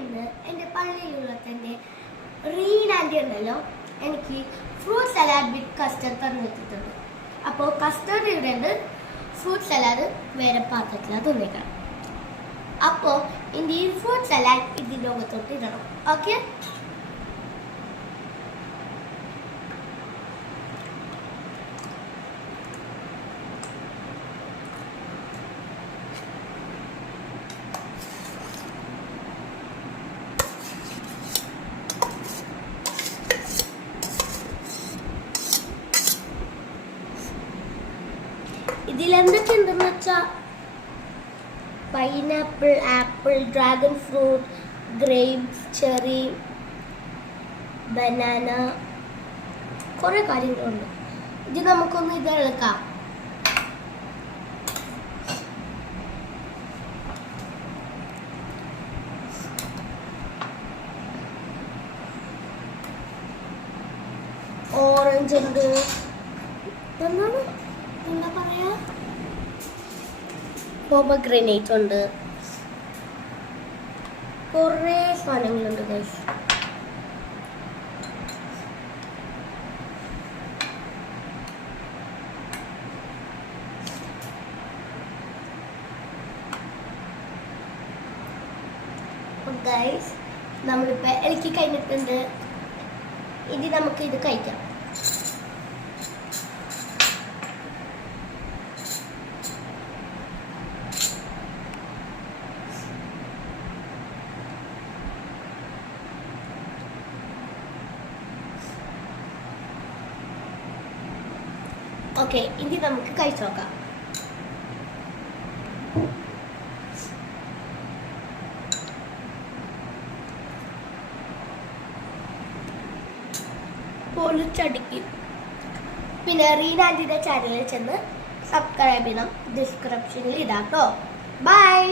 ഇന്ന് എൻ്റെ പള്ളിയിലുള്ള തന്നെ റീൻ ആൻറ്റി ഉണ്ടല്ലോ എനിക്ക് ഫ്രൂട്ട് സലാഡ് വിത്ത് കസ്റ്റർഡ് തന്നു വെച്ചിട്ടുണ്ട്. അപ്പോൾ കസ്റ്റർഡ് ഇവിടെ ഉണ്ട്, ഫ്രൂട്ട് സലാഡ് വേറെ പാത്രത്തിലാണ് തന്നേക്കണം. അപ്പോൾ ഇനി ഈ ഫ്രൂട്ട് സലാഡ് ഇതിൻ്റെ അകത്തോട്ട് ഇടണം. ഓക്കെ, ഇതിലെന്തൊക്കെയുണ്ടെന്ന് വെച്ചാൽ pineapple, apple, dragon fruit, grapes, cherry, banana, കുറേ കാര്യങ്ങളുണ്ട്. ഇത് നമുക്കൊന്ന് ഇത് ഇളക്കാം. ഓറഞ്ച് ഉണ്ട്, എന്താ പറയാ, പോമഗ്രാനേറ്റ് ഉണ്ട്, കുറേ സാധനങ്ങളുണ്ട് ഗൈസ്. ഗൈസ് നമ്മളിപ്പോൾ ഇളക്കി കഴിഞ്ഞിട്ടുണ്ട്. ഇനി നമുക്ക് ഇത് കഴിക്കാം. ഓക്കെ, ഇനി നമുക്ക് കഴിച്ചു നോക്കാം. പൊളിച്ചടിക്ക്. പിന്നെ റീൻ ആൻറ്റിയുടെ ചാനലിൽ ചെന്ന് സബ്സ്ക്രൈബ് ചെയ്യണം. ഡിസ്ക്രിപ്ഷനിൽ ഇടാം കേട്ടോ. ബൈ.